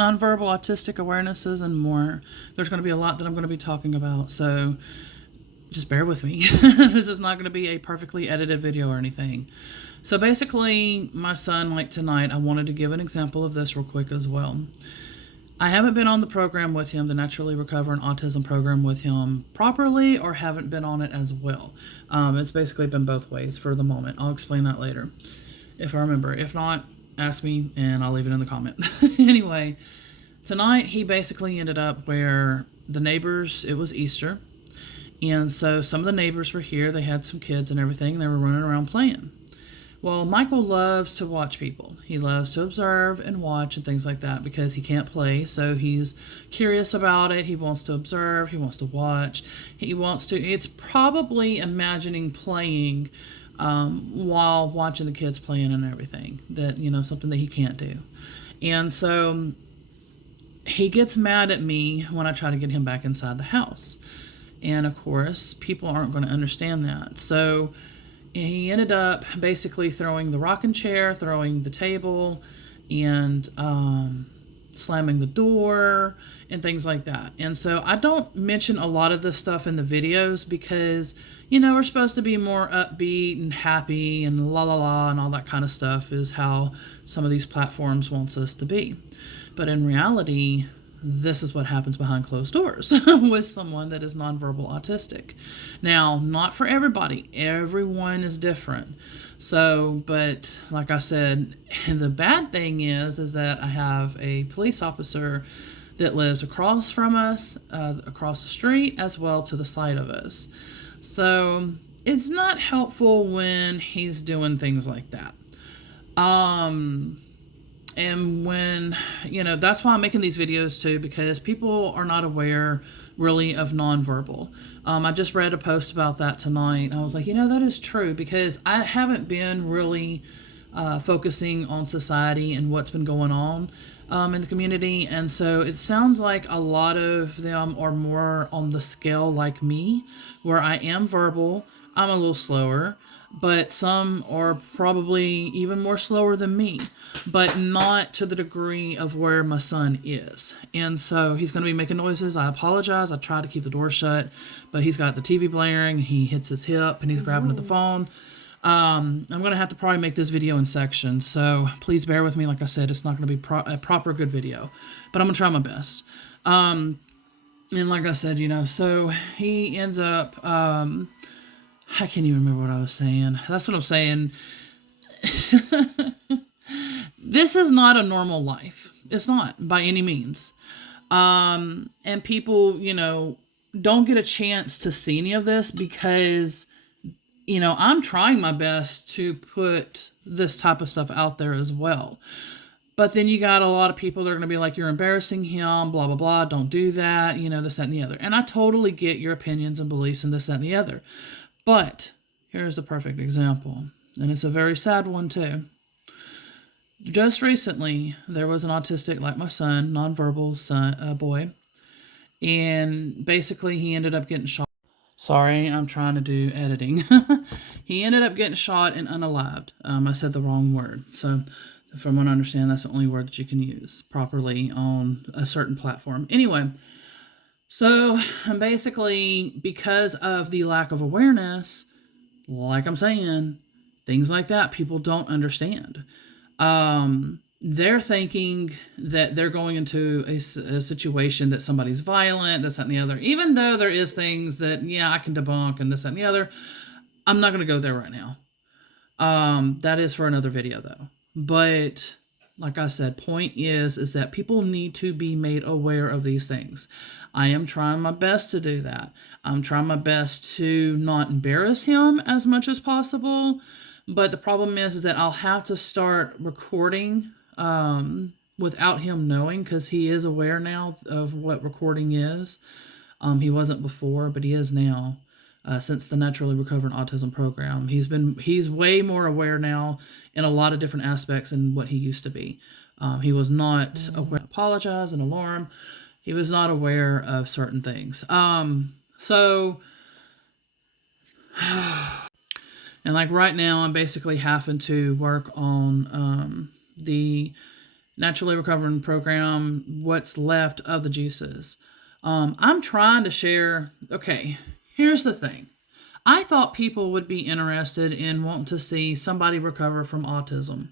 nonverbal autistic awarenesses and more. There's going to be a lot that I'm going to be talking about, so just bear with me. This is not going to be a perfectly edited video or anything. So basically, my son, like tonight, I wanted to give an example of this real quick as well. I haven't been on the program with him, the Naturally Recovering Autism program with him properly, or haven't been on it as well. It's basically been both ways for the moment. I'll explain that later if I remember. If not, ask me and I'll leave it in the comment. Anyway, tonight he basically ended up where the neighbors, it was Easter, and so some of the neighbors were here. They had some kids and everything. They were running around playing. Well, Michael loves to watch people. He loves to observe and watch and things like that because he can't play, so he's curious about it. He wants to observe. He wants to watch. He wants to, it's probably imagining playing while watching the kids playing and everything, that, you know, something that he can't do. And so he gets mad at me when I try to get him back inside the house. And of course, people aren't going to understand that. So he ended up basically throwing the rocking chair, throwing the table, and slamming the door and things like that. And so I don't mention a lot of this stuff in the videos because, you know, we're supposed to be more upbeat and happy and la la la and all that kind of stuff is how some of these platforms wants us to be. But in reality, this is what happens behind closed doors with someone that is nonverbal autistic. Now, not for everybody. Everyone is different. So, but like I said, the bad thing is that I have a police officer that lives across from us, across the street, as well to the side of us. So, it's not helpful when he's doing things like that. And when, you know, that's why I'm making these videos too, because people are not aware really of nonverbal. I just read a post about that tonight. I was like, you know, that is true, because I haven't been really focusing on society and what's been going on in the community. And so it sounds like a lot of them are more on the scale like me, where I am verbal, I'm a little slower, but some are probably even more slower than me, but not to the degree of where my son is. And so he's going to be making noises. I apologize. I tried to keep the door shut, but he's got the TV blaring. He hits his hip and he's grabbing at the phone. I'm going to have to probably make this video in sections, so please bear with me. Like I said, it's not going to be a proper good video, but I'm going to try my best. And like I said, you know, so he ends up, I can't even remember what I was saying. That's what I'm saying. This is not a normal life. It's not by any means. And people, you know, don't get a chance to see any of this because, you know, I'm trying my best to put this type of stuff out there as well. But then you got a lot of people that are going to be like, you're embarrassing him, blah, blah, blah, don't do that, you know, this, that, and the other. And I totally get your opinions and beliefs and this, that, and the other. But here's the perfect example, and it's a very sad one too. Just recently, there was an autistic, like my son, nonverbal son, boy, and basically he ended up getting shot. Sorry, I'm trying to do editing. He ended up getting shot and unalived. I said the wrong word. So from what I understand, that's the only word that you can use properly on a certain platform. Anyway, so basically, because of the lack of awareness, like I'm saying, things like that, people don't understand. They're thinking that they're going into a situation that somebody's violent, this, that, and the other. Even though there is things that, yeah, I can debunk and this, that, and the other. I'm not going to go there right now. That is for another video, though. But like I said, point is that people need to be made aware of these things. I am trying my best to do that. I'm trying my best to not embarrass him as much as possible. But the problem is that I'll have to start recording without him knowing, because he is aware now of what recording is. He wasn't before, but he is now. Since the Naturally Recovering Autism program, he's way more aware now in a lot of different aspects than what he used to be. He was not aware. Apologize and alarm. He was not aware of certain things. So, and like right now, I'm basically having to work on the naturally recovering program, what's left of the juices. I'm trying to share. Okay, here's the thing. I thought people would be interested in wanting to see somebody recover from autism.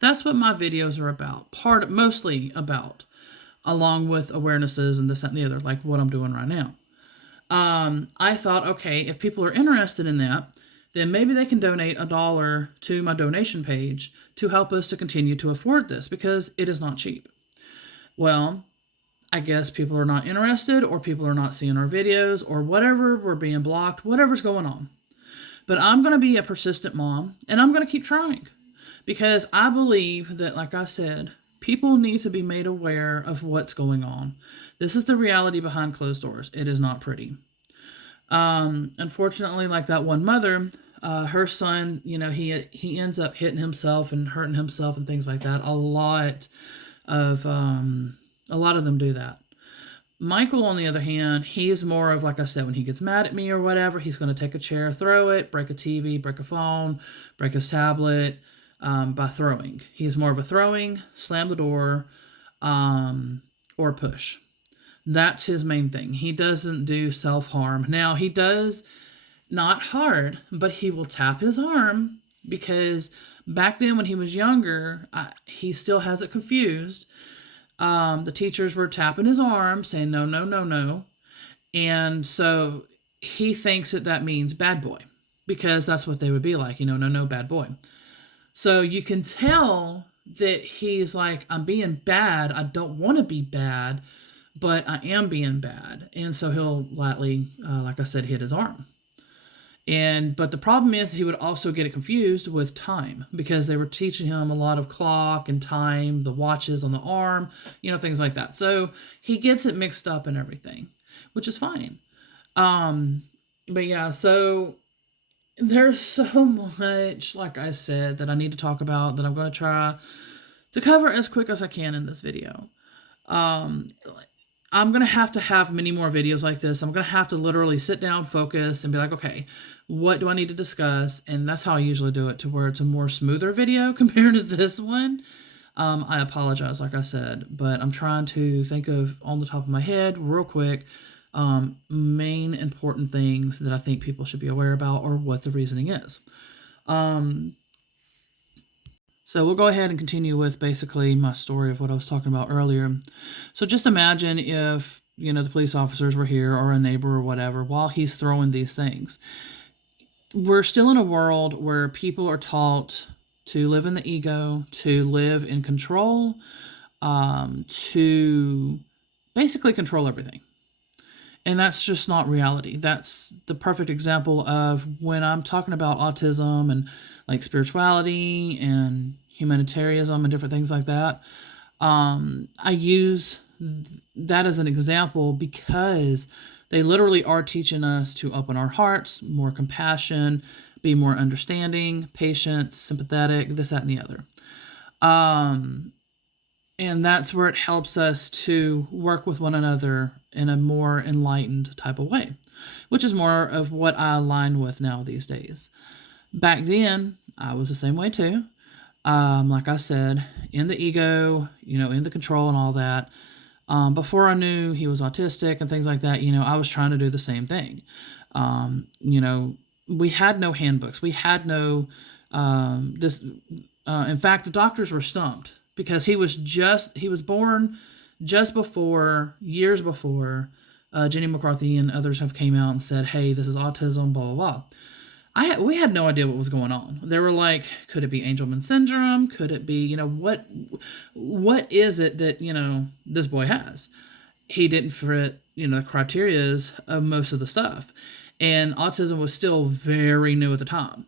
That's what my videos are about, mostly about, along with awarenesses and this, that, and the other, like what I'm doing right now. I thought, okay, if people are interested in that, then maybe they can donate $1 to my donation page to help us to continue to afford this because it is not cheap. Well, I guess people are not interested, or people are not seeing our videos, or whatever, we're being blocked, whatever's going on. But I'm going to be a persistent mom, and I'm going to keep trying because I believe that, like I said, people need to be made aware of what's going on. This is the reality behind closed doors. It is not pretty. Unfortunately, like that one mother, her son, he ends up hitting himself and hurting himself and things like that. A lot of them do that. Michael, on the other hand, he's more of, like I said, when he gets mad at me or whatever, he's going to take a chair, throw it, break a TV, break a phone, break his tablet, by throwing. He's more of a throwing, slam the door, or push. That's his main thing. He doesn't do self-harm. Now, he does, not hard, but he will tap his arm because back then when he was younger, he still has it confused. The teachers were tapping his arm, saying, no, no, no, no. And so he thinks that means bad boy because that's what they would be like, no, no, bad boy. So you can tell that he's like, I'm being bad. I don't want to be bad, but I am being bad. And so he'll lightly, like I said, hit his arm. But the problem is he would also get it confused with time because they were teaching him a lot of clock and time, the watches on the arm, things like that. So he gets it mixed up and everything, which is fine. But yeah, so there's so much, like I said, that I need to talk about that I'm going to try to cover as quick as I can in this video. I'm going to have many more videos like this. I'm going to have to literally sit down, focus, and be like, okay, what do I need to discuss? And that's how I usually do it, to where it's a more smoother video compared to this one. I apologize, like I said, but I'm trying to think of, on the top of my head, real quick, main important things that I think people should be aware about or what the reasoning is. So we'll go ahead and continue with basically my story of what I was talking about earlier. So just imagine if, the police officers were here, or a neighbor or whatever, while he's throwing these things. We're still in a world where people are taught to live in the ego, to live in control, to basically control everything. And that's just not reality. That's the perfect example of when I'm talking about autism and like spirituality and humanitarianism and different things like that. I use that as an example because they literally are teaching us to open our hearts, more compassion, be more understanding, patient, sympathetic, this, that, and the other. And that's where it helps us to work with one another in a more enlightened type of way, which is more of what I align with now these days. Back then, I was the same way too. Like I said, in the ego, in the control and all that. Before I knew he was autistic and things like that, I was trying to do the same thing. We had no handbooks. We had no in fact, the doctors were stumped because he was born just before, years before, Jenny McCarthy and others have came out and said, hey, this is autism, blah, blah, blah. We had no idea what was going on. They were like, could it be Angelman syndrome? Could it be, what is it that, this boy has? He didn't fit, the criteria of most of the stuff. And autism was still very new at the time.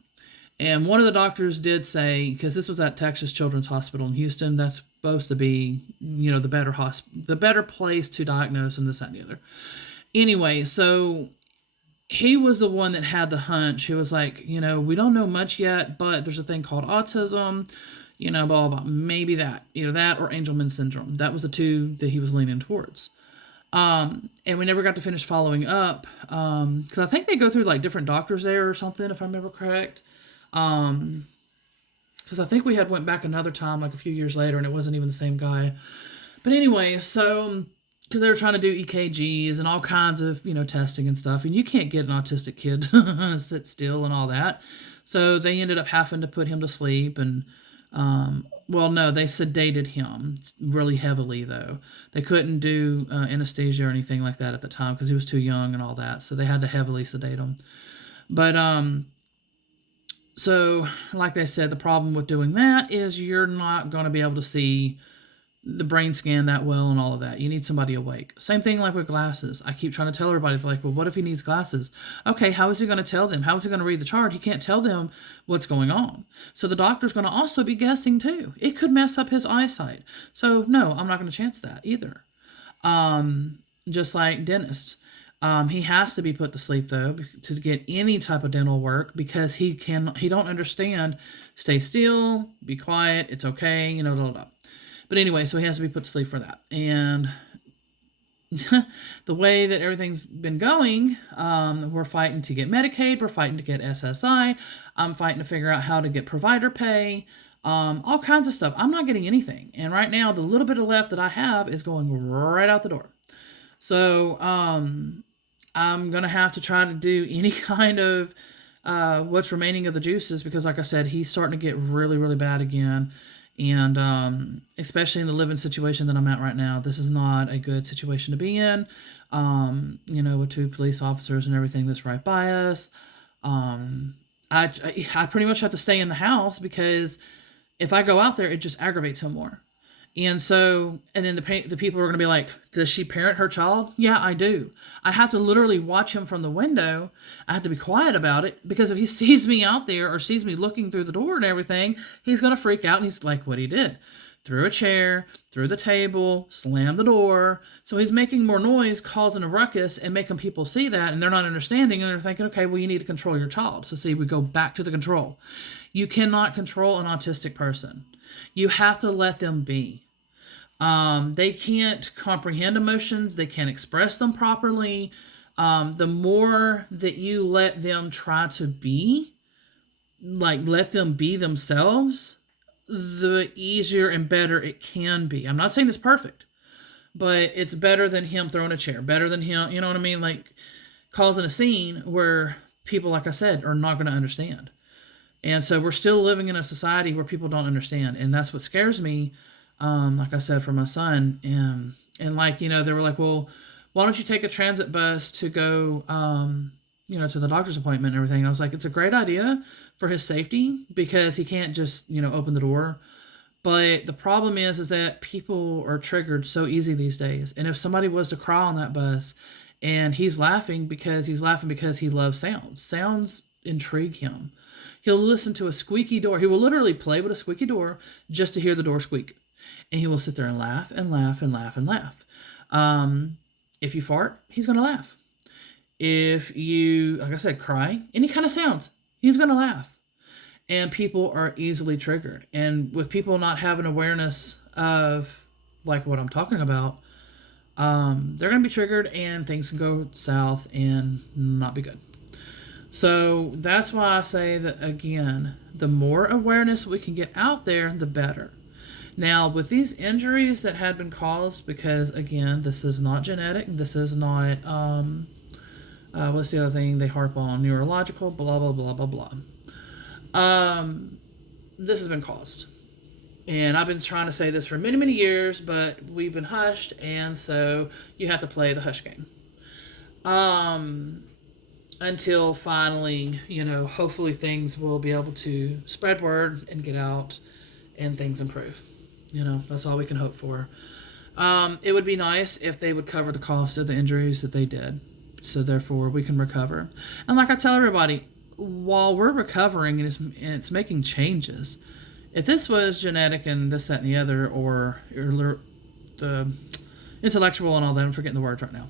And one of the doctors did say, because this was at Texas Children's Hospital in Houston, that's supposed to be, the better place to diagnose and this, that, and the other. Anyway, so he was the one that had the hunch. He was like, we don't know much yet, but there's a thing called autism, blah, blah, blah. Maybe that, that or Angelman syndrome. That was the two that he was leaning towards. And we never got to finish following up, because I think they go through like different doctors there or something, if I remember correct. Because because I think we had went back another time, like a few years later, and it wasn't even the same guy. But anyway, so because they were trying to do EKGs and all kinds of testing and stuff, and you can't get an autistic kid to sit still and all that. So they ended up having to put him to sleep, and well, no, they sedated him really heavily though. They couldn't do anesthesia or anything like that at the time because he was too young and all that. So they had to heavily sedate him. But so like they said, the problem with doing that is you're not going to be able to see the brain scan that well and all of that. You need somebody awake. Same thing like with glasses. I keep trying to tell everybody, like, well, what if he needs glasses? Okay, how is he going to tell them? How is he going to read the chart? He can't tell them what's going on. So the doctor's going to also be guessing too. It could mess up his eyesight. So no, I'm not going to chance that either. Just like dentists. He has to be put to sleep though to get any type of dental work because he don't understand. Stay still, be quiet, it's okay, blah, blah, blah. But anyway, so he has to be put to sleep for that. And the way that everything's been going, we're fighting to get Medicaid, we're fighting to get SSI, I'm fighting to figure out how to get provider pay, all kinds of stuff. I'm not getting anything. And right now, the little bit of left that I have is going right out the door. So I'm going to have to try to do any kind of what's remaining of the juices because, like I said, he's starting to get really, really bad again. And especially in the living situation that I'm at right now, this is not a good situation to be in. With 2 police officers and everything that's right by us. I pretty much have to stay in the house because if I go out there, it just aggravates him more. And then the people are going to be like, does she parent her child? Yeah, I do. I have to literally watch him from the window. I have to be quiet about it because if he sees me out there or sees me looking through the door and everything, he's going to freak out and he's like what he did. Threw a chair, through the table, slammed the door. So he's making more noise, causing a ruckus and making people see that and they're not understanding and they're thinking, okay, well, you need to control your child. So see, we go back to the control. You cannot control an autistic person. You have to let them be. They can't comprehend emotions. They can't express them properly. The more that you let them try to be, like let them be themselves, the easier and better it can be. I'm not saying it's perfect, but it's better than him throwing a chair, better than him, you know what I mean? Like causing a scene where people, like I said, are not going to understand. And so we're still living in a society where people don't understand. And that's what scares me. Like I said, for my son, and like, they were like, well, why don't you take a transit bus to go, to the doctor's appointment and everything. And I was like, it's a great idea for his safety because he can't just, open the door. But the problem is that people are triggered so easy these days. And if somebody was to cry on that bus and he's laughing because he loves sounds. Sounds intrigue him. He'll listen to a squeaky door. He will literally play with a squeaky door just to hear the door squeak. And he will sit there and laugh and laugh and laugh and laugh. If you fart, he's going to laugh. If you, like I said, cry, any kind of sounds, he's going to laugh. And people are easily triggered. And with people not having awareness of like what I'm talking about, they're going to be triggered and things can go south and not be good. So that's why I say that, again, the more awareness we can get out there, the better. Now, with these injuries that had been caused, because, again, this is not genetic, this is not, what's the other thing they harp on? Neurological, blah, blah, blah, blah, blah. This has been caused. And I've been trying to say this for many, many years, but we've been hushed, and so you have to play the hush game. Until finally, hopefully things will be able to spread word and get out and things improve. That's all we can hope for. It would be nice if they would cover the cost of the injuries that they did, so therefore we can recover. And like I tell everybody, while we're recovering and it's making changes, if this was genetic and this, that, and the other, or the intellectual and all that, I'm forgetting the words right now,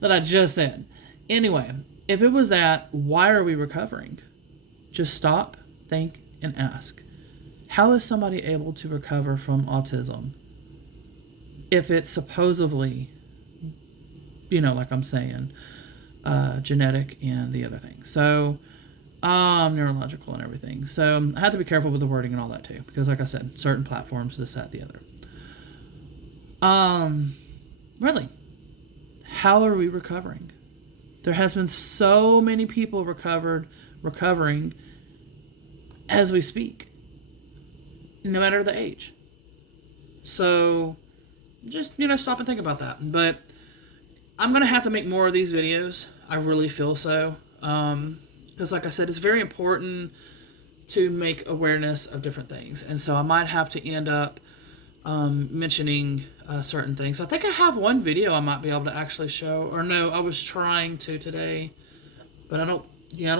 that I just said. Anyway, if it was that, why are we recovering? Just stop, think, and ask. How is somebody able to recover from autism if it's supposedly, like I'm saying, genetic and the other thing? So neurological and everything. So I have to be careful with the wording and all that too, because like I said, certain platforms, this, that, the other. Really, how are we recovering? There has been so many people recovering as we speak, no matter the age. So just, stop and think about that. But I'm going to have to make more of these videos. I really feel so. Because like I said, it's very important to make awareness of different things. And so I might have to end up mentioning certain things. I think I have one video I might be able to actually show. Or no, I was trying to today. But I don't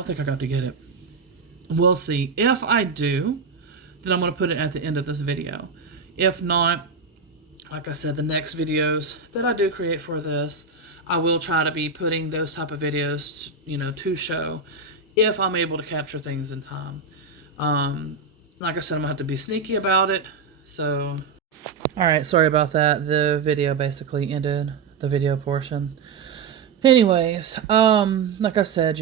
think I got to get it. We'll see. If I do, then I'm going to put it at the end of this video. If not, like I said, the next videos that I do create for this, I will try to be putting those type of videos, to show if I'm able to capture things in time. Like I said, I'm going to have to be sneaky about it. So, all right, sorry about that. The video basically ended, the video portion. Anyways, like I said,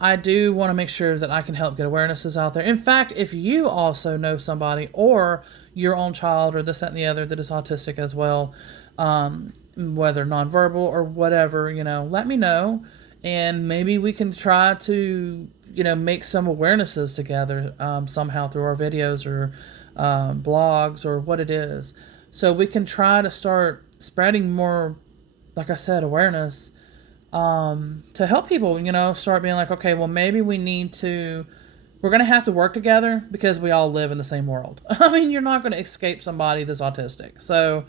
I do want to make sure that I can help get awarenesses out there. In fact, if you also know somebody or your own child or this, that, and the other that is autistic as well, whether nonverbal or whatever, let me know. And maybe we can try to, make some awarenesses together somehow through our videos or blogs or what it is. So we can try to start spreading more, like I said, awareness to help people, start being like, okay, well, maybe we're going to have to work together because we all live in the same world. I mean, you're not going to escape somebody that's autistic. So,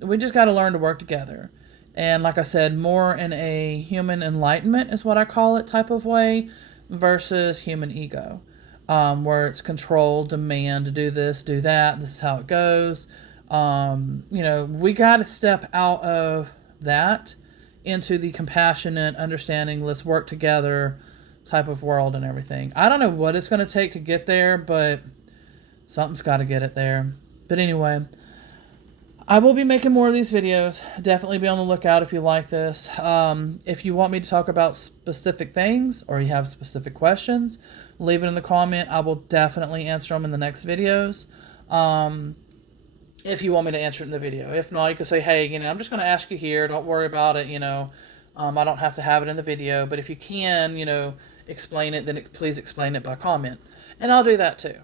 we just got to learn to work together. And like I said, more in a human enlightenment is what I call it type of way versus human ego, where it's control, demand, do this, do that. This is how it goes. We got to step out of that into the compassionate, understanding, let's work together type of world and everything. I don't know what it's going to take to get there, but something's got to get it there. But anyway, I will be making more of these videos. Definitely be on the lookout if you like this. If you want me to talk about specific things or you have specific questions, leave it in the comment. I will definitely answer them in the next videos. If you want me to answer it in the video. If not, you can say, hey, I'm just going to ask you here. Don't worry about it, I don't have to have it in the video. But if you can, explain it, then please explain it by comment. And I'll do that too.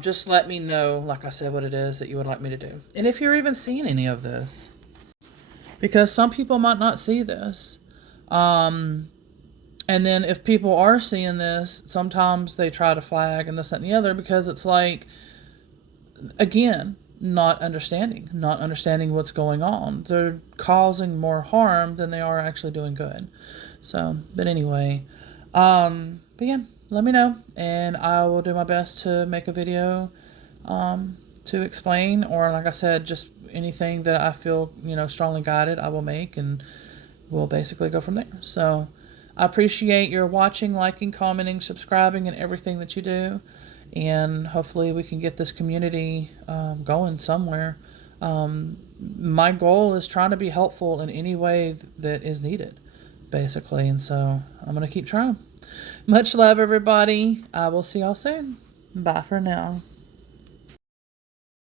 Just let me know, like I said, what it is that you would like me to do. And if you're even seeing any of this. Because some people might not see this. And then if people are seeing this, sometimes they try to flag and this, that, and the other. Because it's like, again, not understanding what's going on. They're causing more harm than they are actually doing good. So, but anyway, but yeah, let me know, and I will do my best to make a video, to explain, or like I said, just anything that I feel, strongly guided, I will make, and we'll basically go from there. So, I appreciate your watching, liking, commenting, subscribing, and everything that you do. And hopefully we can get this community going somewhere. My goal is trying to be helpful in any way that is needed, basically. And so I'm going to keep trying. Much love, everybody. I will see y'all soon. Bye for now.